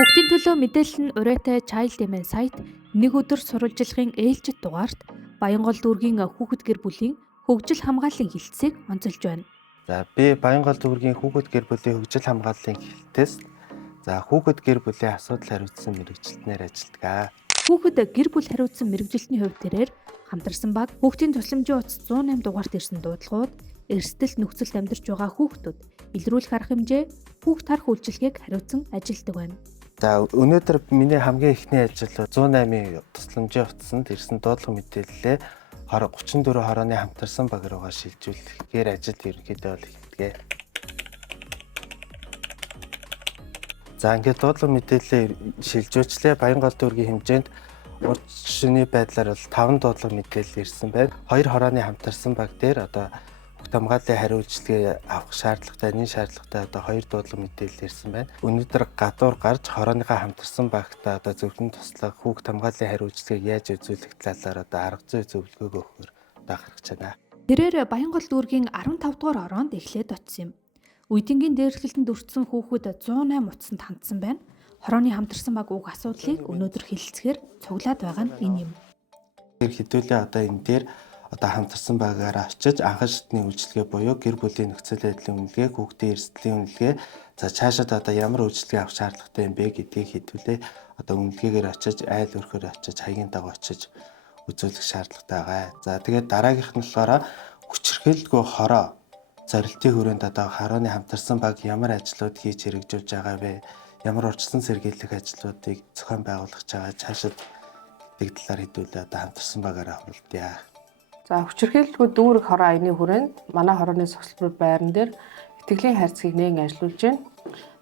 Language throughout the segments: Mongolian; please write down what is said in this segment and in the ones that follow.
Хүүхдийн төлөө мэдээлэл нь урайтай Child Amen сайт нэг өдөр сурвалжлагын ээлжид дугаарт Баянгол дүүргийн хүүхэд гэр бүлийн хөгжил хамгааллын хилцээг онцолж байна. За би Баянгол дүүргийн хүүхэд гэр бүлийн хөгжил хамгааллын хилцээс хүүхэд гэр бүлийн асуудал хариуцсан мэргэжилтнээр ажилладаг. Хүүхэд гэр бүл хариуцсан мэргэжилтний хувь тэрээр хамтарсан баг хүүхдийн тусламжийн утас 108 дугаарт ирсэн дуудлагууд, эрсдэлт нөхцөлд амьдарч байгаа хүүхдүүд илрүүлэх арга хэмжээ, хүүхд тарх үйлчилгээг хариуцсан ажилладаг байна. За өнөөдөр миний хамгийн ихний ажил 108-ийн тусламжийн утасанд ирсэн дуудлага мэдээлэлээ 34 хорооны хамтарсан баг руугаа шилжүүлэхээр ажил ерөнхийдөө бол ихтгэе. За ингээд дуудлага мэдээлэлээ шилжүүлчлээ. Баянгол дүүргийн хэмжээнд урд шөнийн байдлаар бол 5 дуудлага мэдээлэл ирсэн байна. 2 хорооны хамтарсан баг дээр одоо хүүхд хамгааллын хариуцлагыг авах шаардлагатай, энэ шаардлагатай одоо 2 дуудлага мэдээлэл ирсэн байна. Өнөөдөр гадуур гарч хорооныхаа хамтарсан багтаа одоо зөвхөн туслах хүүхд хамгааллын хариуцлагыг яаж үзүүлэх талаар одоо арга зүй зөвлөгөөгөө өгөхөөр гаргаж байна. Тэрээр Баянгол дүүргийн 15 дугаар ороонд эхлээд очсон юм. Үедингийн дээрлэлтэнд өртсөн хүүхэд 108 утсанд хандсан байна. Хорооны хамтарсан баг уг асуудлыг өнөөдөр хэлэлцэхээр цуглаад байгаа нь энэ юм. Хэдүүлээ одоо энэ дээр одоо хамтарсан багаараа очиж анхан шатны үйлчилгээ буюу гэр бүлийн нөхцөл байдлын үнэлгээ, хүүхдийн эрсдлийн үнэлгээ, за цаашаад одоо ямар үйлчилгээ авах шаардлагатай юм бэ гэдгийг хэдүүлээ одоо үнэлгээгээр очиж айл өрхөөр очиж хаягийн дагуу очиж үзүүлэх шаардлагатай байгаа. За тэгээд дараагийнх нь болохоор хүчирхээлгүй хороо зорилтын хүрээнд одоо хорооны хамтарсан баг ямар ажлууд хийж хэрэгжүүлж байгаа вэ? Ямар урьдчилан сэргийлэх ажлуудыг зохион байгуулах байгаа цаашид гэдэг талаар хэдүүлээ одоо хамтарсан багаараа хуралдъя. За хүчирхээлгүй дүүрэг хороо аяны хүрээнд манай хорооны цогцлбор байран дээр итгэлийн хайрцгийг нээн ажиллуулж байна.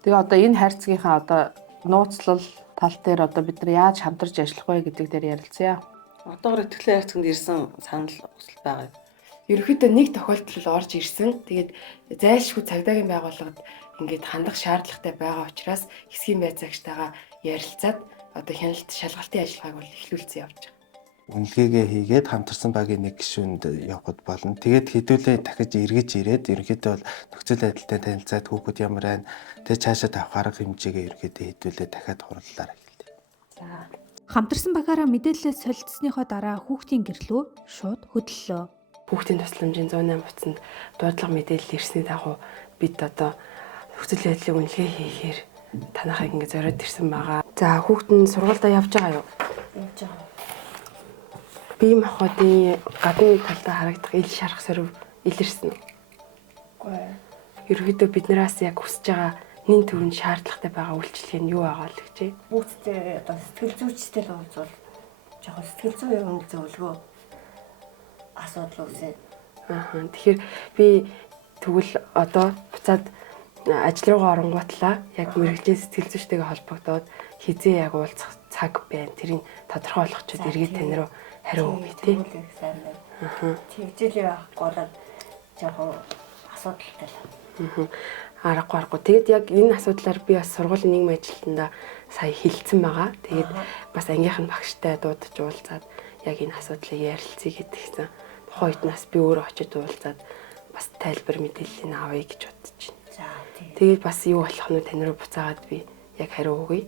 Тэгээ одоо энэ хайрцгийнхаа одоо нууцлал тал дээр одоо бид нар яаж хамтарч ажиллах вэ гэдэг дээр ярилцъя. Одоогор итгэлийн хайрцагт ирсэн санал хүсэл байгаа юм. Ерөнхийдөө нэг тохиолдол орж ирсэн. Тэгээд зайлшгүй цагдаагийн байгууллагад ингээд хандах шаардлагатай байгаа учраас хэсгийн байцаагчтайгаа ярилцаад одоо хяналт шалгалтын ажиллагааг бол эхлүүлсэн явж байгаа. Үнэлгээгээ хийгээд хамтарсан багийн нэг гишүүнд явахд болно. Тэгээд хэдүүлээ дахиж эргэж ирээд ерөнхийдөө бол нөхцөл байдалтай танилцаад хүүхэд ямар байна, тэгээд цаашаа авах арга хэмжээгээ ерөнхийдөө хэдүүлээ дахиад хурлаараа хэлдэг. За хамтарсан багаараа мэдээлэл солилцсныхоо дараа хүүхдийн гэрлөө шууд хөдлөлөө. Хүүхдийн тусламжийн 108 утсанд дуудлага мэдээлэл ирсний дагуу бид одоо нөхцөл байдлын үнэлгээ хийхээр танахыг ингээд зориод ирсэн байгаа. За хүүхэд нь сургуультай явж байгаа юу? Явж байгаа. Бие махбодын гадны талдаа харагдах ил шарах сөрөв илэрсэн үү? Үгүй. Ерөнхийдөө биднээс яг хүсэж байгаа нэн төрөнд шаардлагатай байгаа үйлчлэг нь юу байгаа л гэж. Хүүхдтэй одоо сэтгэл зүйчтэй л уулзвал жоохон сэтгэл зүйн юм зөвлөгөө асуудал үүсээ. Тэгэхээр би тэгвэл одоо буцаад ажил руугаа оронгуутлаа яг мэрэгжлийн сэтгэл зүйчтэйгээ холбогдоод хизээ яг уулзах цаг байна. Тэрийг тодорхойлох ч эргээд тань руу хариу өгье тий. Сайн байна. Тэгжээлийн авахгүй бол жоохон асуудалтай л. Аргагүй. Тэгэд яг энэ асуудлаар би бас сургуулийн нийгмийн ажилтнаа сая хэлсэн байгаа. Тэгээд бас ангийнх нь багштай дуудаж уулзаад яг энэ асуудлыг ярилцъя гэдгийгсэн. Тухайн үед нас би өөрөө очиж уулзаад бас тайлбар мэдээллийг авъя гэж бодож байна. За тийм. Тэгээд бас юу болох нь тань руу буцаагаад би яг хариу өгье.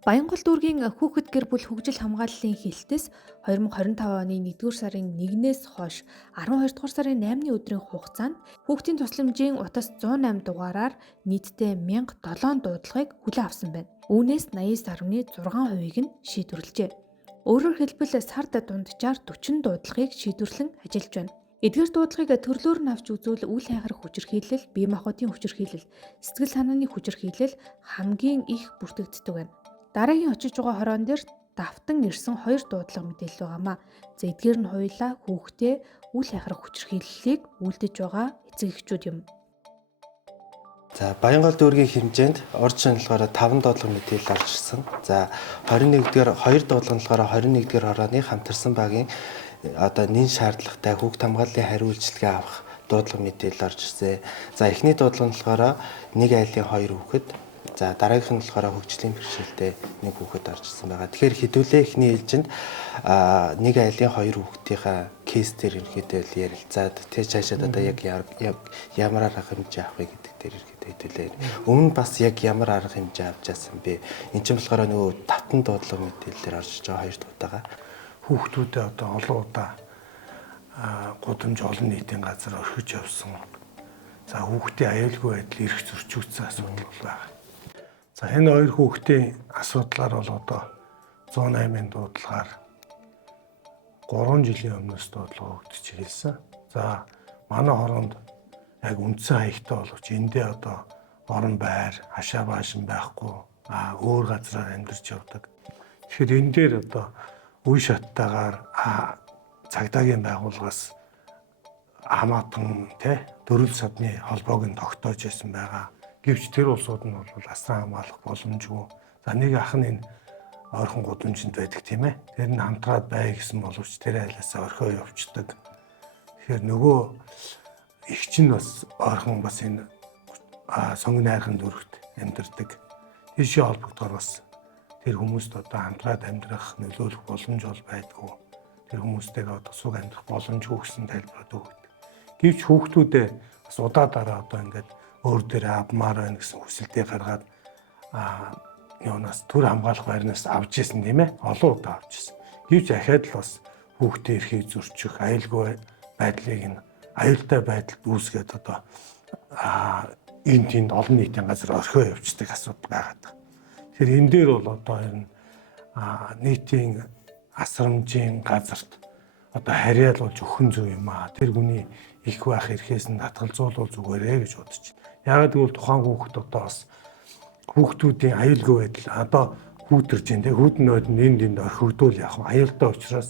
Баянгол дүүргийн хүүхэд гэр бүл хөгжил хамгааллын хилтэс 2025 оны 1-р сарын 1-ээс хойш 12 дугаар сарын 8-ны өдрийн хугацаанд хүүхдийн тусламжийн утас 108 дугаараар нийтдээ 1007 дуудлагыг хүлээн авсан байна. Үүнээс 89.6%-ийг нь шийдвэрлэжээ. Өөрөөр хэлбэл сард дунджаар 40 дуудлагыг шийдвэрлэн ажиллаж байна. Эдгээр дуудлагыг төрлөөр нь авч үзвэл үл хайхрах хүчирхийлэл, бие махбодын хүчирхийлэл, сэтгэл санааны хүчирхийлэл хамгийн их бүртгэгддэг байна. Дараагийн очиж байгаа хороон дээр давтан ирсэн 2 дуудлага мэдээлэл байгаамаа. За эдгээр нь хоёулаа хүүхдээ үл хайхрах хүчирхийллийг үлдэж байгаа эцэг эхчүүд юм. За Баянгол дүүргийн хэмжээнд урд шаналгаараа 5 дуудлага мэдээлэл орж ирсэн. За 21-р 2 дуудлага нь болохоор 21-р хорооны хамтарсан багийн одоо нэн шаардлагатай хүүхд хамгааллын хариу үйлчилгээ авах дуудлага мэдээлэл орж ирсэн. За эхний дуудлага нь болохоор нэг айлын 2 хүүхэд, за дараагийнх нь болохоор хөгжлийн бэрхшээлтэй нэг хүүхэд орж ирсэн байгаа. Тэгэхээр хэдүүлээ эхний ээлжинд нэг айлын 2 хүүхдийнхаа кейс дээр ерөнхийдөө ярилцаад тэр цаашаад одоо яг ямар арга хэмжээ авах вэ гэдэг дээр хүүхдээ хэдүүлээ. Өмнө бас яг ямар арга хэмжээ авч яасан бэ? Энд чинь болохоор нөгөө татан дуудлага мэдээлэлээр орж байгаа хоёр дуутайгаа хүүхдүүдэд одоо олон удаа гудамж олон нийтийн газар орхиж явсан. За хүүхдийн аюулгүй байдал эрх зөрчигдсөн асуудал бол байгаа. За энэ хоёр хүүхдийн асуудлаар бол одоо 108-ын дуудлагаар 3 жилийн өмнөөс дуудлага өгдөж ирсэн. За манай хороонд яг үндсэн хаягтай боловч эндээ одоо орон байр, хашаа баашин байхгүй өөр газраар амьдарч явдаг. Тэгэхээр энэ дээр одоо үе шаттайгаар цагдаагийн байгууллагаас хамаатан дөрвөл садны холбоог нь тогтоож ирсэн байгаа. Гэвч тэр улсууд нь бол асран хамгаалах боломжгүй. За нэг ах нь энэ ойрхон гудамжинд байдаг тийм ээ. Тэр нь хамтраад бай гэсэн боловч тэр айлаасаа орхио явцдаг. Тэгэхээр нөгөө их чинь бас ойрхон бас энэ сонгон найрхан дөрөвт амьдардаг. Тийшээ холбогдохоор бас тэр хүмүүст одоо хамтраад амьдрах нөлөөлөх боломж бол байдгүй. Тэр хүмүүстэйгээ одоо суг амьдрах боломжгүй гэсэн тайлбарууд өгдөг. Гэвч хүүхдүүдээ бас удаадараа одоо ингээд өөр дээр авмаар байна гэсэн хүсэлтээ гаргаад юунаас төр хамгаалах байрнаас авч ирсэн тийм ээ. Олон удаа авч ирсэн. Гэвч ахаад л бас хүүхдээ эрхийг зөрчих, аюулгүй байдлыг нь аюултай байдалд үүсгээд одоо энэ тэнд олон нийтийн газар орхио явцдаг асуудал байгаад байна. Тэгэхээр энэ дээр бол одоо энэ нийтийн асрамжийн газарт одоо харьяалуулж өгөх зүг юм аа. Тэр хүний их байх эрхээс нь татгалзуулбал зүгээрээ гэж бодож байна. Яагаад гэвэл тухайн хүүхэд одоо бас хүүхдүүдийн аюулгүй байдал одоо хүүтэрж дээ. Хүүднүүд энд орхигдвол яг аюултай учраас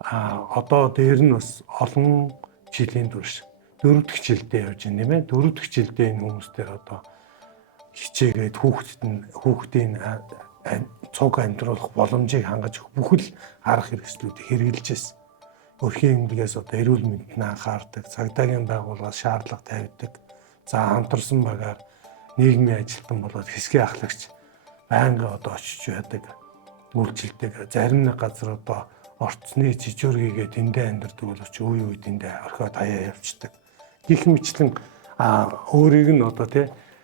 одоо дээр нь бас олон жилийн турш 4 дахь жилдээ явж байна тийм ээ. 4 дахь жилдээ энэ хүмүүстээр одоо хичээгээд хүүхдийн цуг амьдруулах боломжийг хангаж бүхэл арга хэрэгслүүдийг хэрэгжилж байсан. Өрхийн эмнэлгээс одоо эрүүл мэндэд анхаардаг, цагдаагийн байгууллагаас шаардлага тавьдаг. За хамтарсан багаар нийгмийн ажилтан болоод хэсгийн ахлагч байнга одоо очиж байдаг, үйлчилдэг. Зарим нэг газар одоо орцны жижүүргийгээ тэндээ амьдардаг боловч үе үе тэндээ орхиод хаяа явцдаг. Гэх мэтлэн өөрийг нь одоо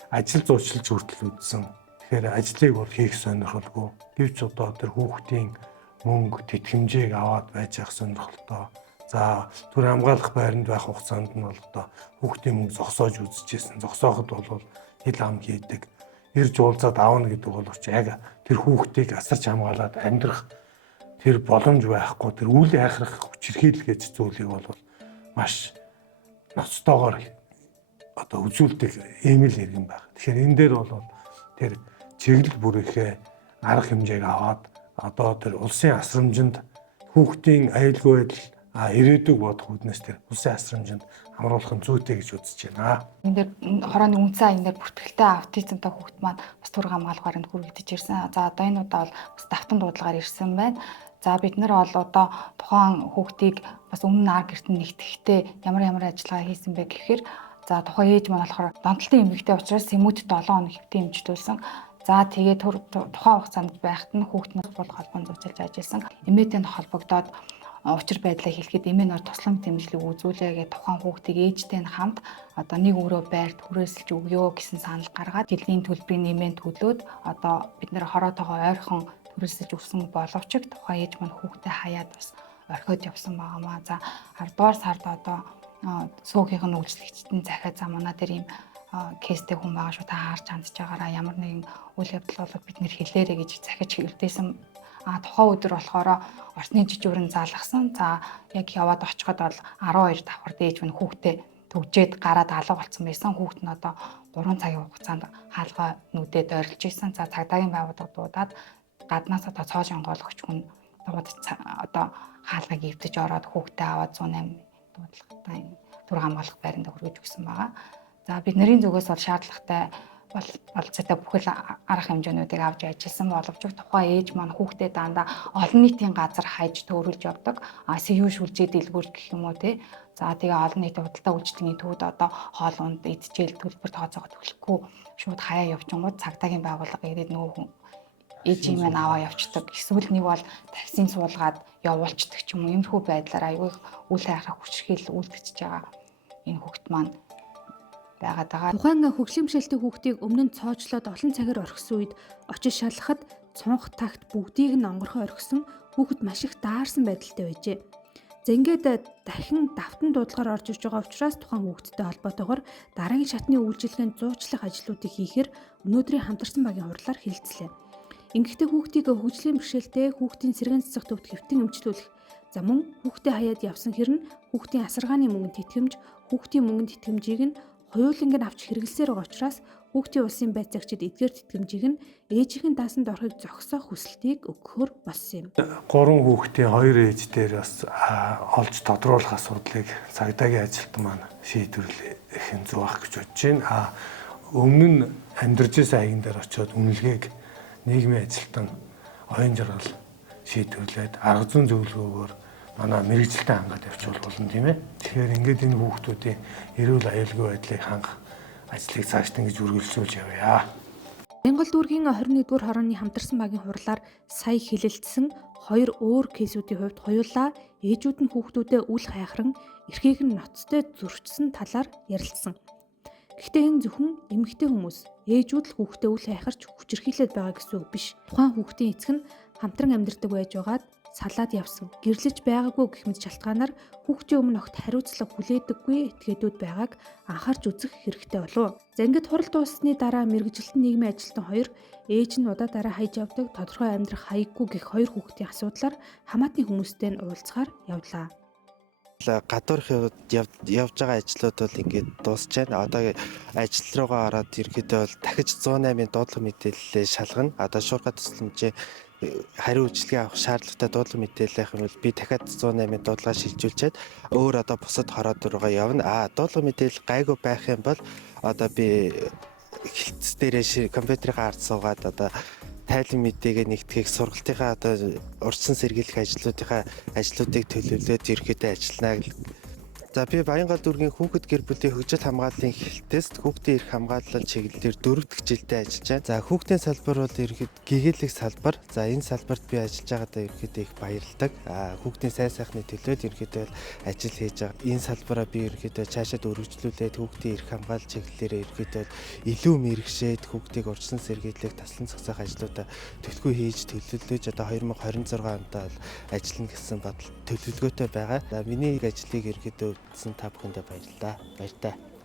ажил зуучлалж хүртэл үдсэн. Тэгэхээр ажлыг бол хийх сонирхолгүй. Гэвч одоо тэр хүүхдийн мөнгө тэтгэмжийг аваад байж явах сонирхолтой. За түр хамгаалах байранд байх хугацаанд нь бол одоо хүүхдийн мөнгө зогсоож үзэжсэн. Зогсооход бол хил ам хийдэг. Ирж уулзаад аавна гэдэг боловч яг тэр хүүхдийг асарч хамгаалаад амьдрах тэр боломж байхгүй. Тэр үйл хайхрах хүчирхийлэл гэж зүйлийг бол маш ноцтойгоор одоо үзүүлдэг ийм л иргэн байна. Тэгэхээр энэ дээр бол тэр чиглэл бүрийнхээ арга хэмжээг аваад одоо тэр улсын асрамжинд хүүхдийн аюулгүй байдал ирээдүг бодох үднэс тэр улсын асрамжинд хамруулах нь зүйтэй гэж үзэж байна. Энэ дээр хорооны үнцэн аян дээр бүртгэлтэй аутизмтай хүүхд маань бас түр хамгаалах баримт хүргэж ирсэн. За одоо энэ удаа бол бас давтан дуудлагаар ирсэн байна. За бид нар бол одоо тухайн хүүхдийг бас өмнө ар гэрт нь нэгтгэхдээ ямар ажиллагаа хийсэн бэ гэхээр за тухайн ээж маань болохоор донтолтын эмэгтэй учраас сэмүүдтэй 7 хоног хэвтэн эмчтүүлсэн. За тэгээд тухайн хугацаанд байхад нь хүүхднээс бол холбоон зүйчилж ажилласан. Эмээтэй холбогдоод учир байдлаа хэлэхэд эмээ нар туслан дэмжлэг үзүүлээгээ тухайн хүүхдийг ээжтэй нь хамт одоо нэг өрөө байрт хүрээсэлж өгөө гэсэн санал гаргаад жилийн төлбөрийн нэмээд төлөөд одоо бид нэр хороотойгоо ойрхон хүрээсэлж өгсөн боловч тухайн ээж маань хүүхдээ хаяад бас орхиод явсан байгаамаа. За 10 дугаар сард одоо суугийн үйлчлэгчдэн захиад за манай дээр ийм кейстэй хүн байгаа шүү та харж хандж байгаараа ямар нэгэн үйл явдал болоод бид нэр хэлээрэ гэж захиж хэлдээсэн. Тухайн өдөр болохоор орсны жижүүрэн заалгасан. За яг яваад очиход бол 12 давхар дээж мань хүүхдээ төгжээд гараад алга болсон байсан. Хүүхд нь одоо 3 цагийн хугацаанд хаалгаа нүдэд ойрлж исэн. За цагдаагийн байгууллага дуудаад гаднаас одоо цоож онгойлгогч хүн одоо хаалгыг эвдэж ороод хүүхдээ аваад 108 дуудлагатай түр хамгаалах байранд хүргэж өгсөн байгаа. За бид нарын зүгээс бол шаардлагатай болцоотой бүхэл арга хэмжээнүүдийг авч ажилласан боловч тухайн ээж маань хүүхдээ дандаа олон нийтийн газар хайж төөрүүлж явдаг. СЮ шүлжээ дэлгүүр гэх юм уу тий. За тэгээ олон нийтийн худалдаа үйлчлэгийн төвд одоо хоол унд идчихэл төлбөр тооцоогоо төлөхгүй шууд хаяа явчихгууд цагдаагийн байгууллага ирээд нөгөө ээжийн маань аваа явцдаг. Эсвэл нэг бол таксийн суулгаад явуулцдаг ч юм уу. Иймэрхүү байдлаар аягүй үйл хайхрах хүчрхийлэл үйлдчихэж байгаа энэ хүүхэд маань байгаад байгаа. Тухайн хөгжлийн бэрхшээлтэй хүүхдийг өмнө нь цоочлоод олон цагаар орхисон үед очиж шалгахад цунх тагт бүгдийг нь онгорхоо орхисон хүүхэд маш их даарсан байдалтай байжээ. За ингээд дахин давтан дуудлагаар орж иж байгаа учраас тухайн хүүхэдтэй холбоотойгоор дараагийн шатны үйлчилгээнд зуучлах ажлуудыг хийхээр өнөөдрийн хамтарсан багийн хурлаар хилцлээ. Ингэхдээ хүүхдийг хөгжлийн бэрхшээлтэй хүүхдийн сэргээн цэцэг төвд хэвтэн эмчлүүлэх, за мөн хүүхдээ хаяад явсан хэрн хүүхдийн асаргааны мөнгөнд итгэмж, хүүхдийн мөнгөнд итгэмжийг нь хоёуланг нь авч хэрэглэсээр байгаа учраас хүүхдийн улсын байцаагчид эдгээр тэтгэмжийг нь ээжийнхэн даасанд орохыг зогсоох хүсэлтийг өгөхөөр болсон юм. 3 хүүхдийн 2 ээж дээр бас олж тодруулах асуудлыг цагдаагийн ажилтан маань шийдвэрлэх нь зөв ах гэж бодож байна. Өмнө нь амьдарч байсан аян дээр очиод үнэлгээг нийгмийн ажилтан оюун жаргал шийдвэрлээд арга зүйн зөвлөгөөгөөр манай мэрэгжилтэн хангаад явуул болно тийм ээ. Тэгэхээр ингээд энэ хүүхдүүдийн эрүүл аюулгүй байдлыг хангах ажлыг цаашд ингэж үргэлжлүүлж явъя. Монгол дүүргийн 21-р хорооны хамтарсан багийн хурлаар сая хилэлцсэн 2 өөр кейсүүдийн хувьд хоёулаа ээжүүд нь хүүхдүүдэд үл хайхран эрхийг нь ноцтой зөрчсөн талаар ярилцсан. Гэхдээ энэ зөвхөн эмэгтэй хүмүүс ээжүүд л хүүхдээ үл хайхарч хүчирхийлээд байгаа гэсэн үг биш. Тухайн хүүхдийн эцэг нь хамтран амьдардаг байж байгаад салаад явсан. Гэрлэж байгаагүй гэх мэт шалтгаанаар хүүхдийн өмнө огт хариуцлага хүлээдэггүй этгээдүүд байгааг анхаарч үзэх хэрэгтэй болов. За ингээд хурал дууссаны дараа мэрэгжилтэн нийгмийн ажилтан 2 ээж нь удаа дараа хайж явдаг тодорхой амьдрах хаяггүй гэх 2 хүүхдийн асуудлаар хамаатны хүмүүстэй нь уулзахаар явлаа. Гадуурх явж байгаа ажлууд бол ингээд дуусч байна. Одоо ажил руугаа ороод ерөөдөө бол дахиж 108-ын дуудлага мэдээлэлээ шалгана. Одоо шуурга тусламжийн хариу үйлчилгээ авах шаардлагатай дуудлага мэдээлэл байх юм бол би дахиад 108-ын дуудлагаа шилжүүлчихэд өөр одоо бусад хороод руугаа явна. Дуудлага мэдээлэл гайгүй байх юм бол одоо би хилцс дээрээ компьютерийн ард суугаад одоо тайлан мэдээгээ нэгтгэх сургалтынхаа одоо урьдчилан сэргийлэх ажлуудыг төлөвлөөд ерөөдөө ажиллана. За би Баянгол дүүргийн хүүхэд гэр бүлийн хөгжил хамгааллын хэлтээс хүүхдийн эрх хамгааллын чиглэлээр 4 дахь жилдээ ажиллаж байна. За хүүхдийн салбар бол ерөөд гэгээлэх салбар. За энэ салбарт би ажиллаж байгаадаа ерөөдөө их баярлагдав. Хүүхдийн сайн сайхны төлөөд ерөөдөө ажил хийж байгаа. Энэ салбараа би ерөөдөө цаашаад өргөжлүүлээд хүүхдийн эрх хамгааллын чиглэлээр ерөөдөө илүү мэрэгшээд хүүхдийг урьдчилан сэргийлэх, таслан зогсоох ажлуудаа төлөвлөгөө хийж төлөвлөж одоо 2026 онд бол ажиллана гэсэн бодол төлөвлөгөөтэй байгаа. За миний ажлыг ерөөдөө та бүхэндээ баярлалаа. Баяртай.